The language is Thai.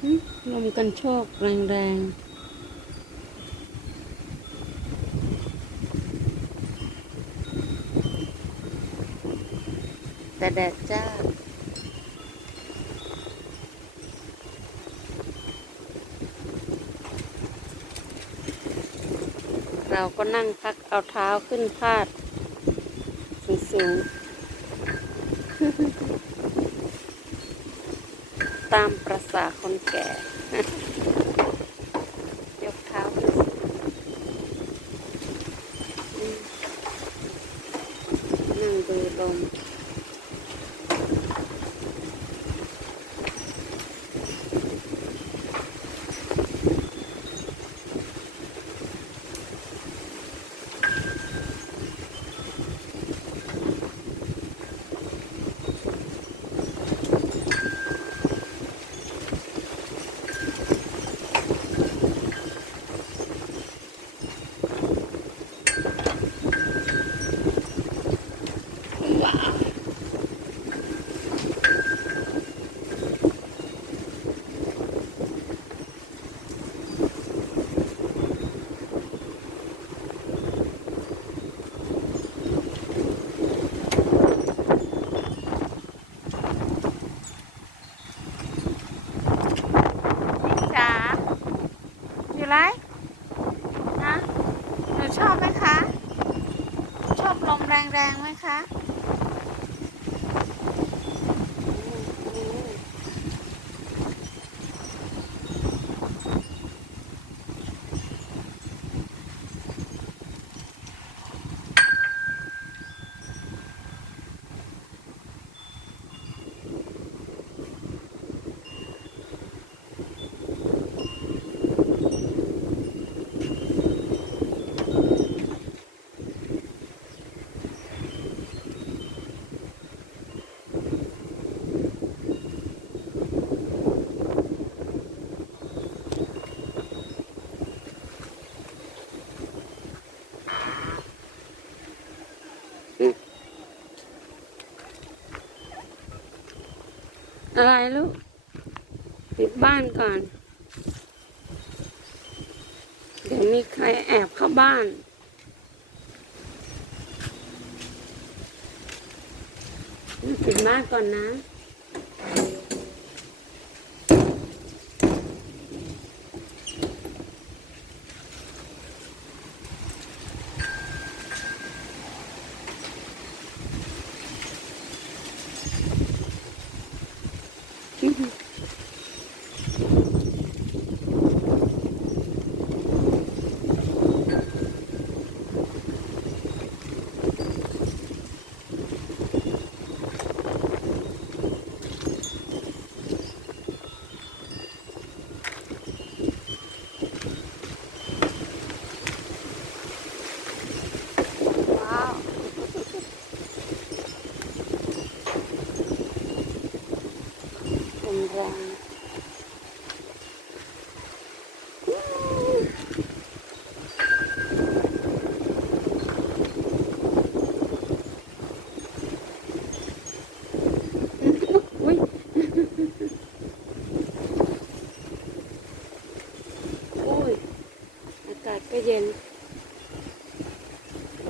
ลมกันโชกแรงๆแต่แดดจ้าเราก็นั่งพักเอาเท้าขึ้นพาดสูงๆ ตามประสาคนแก่ ยกเท้าขึ้นนั่งดูลมอยู่ไรนะหนูชอบไหมคะ ชอบลมแรงๆไหมคะ อะไรลูกปิดบ้านก่อน เดี๋ยวมีใครแอบเข้าบ้านปิดบ้านก่อนนะแรง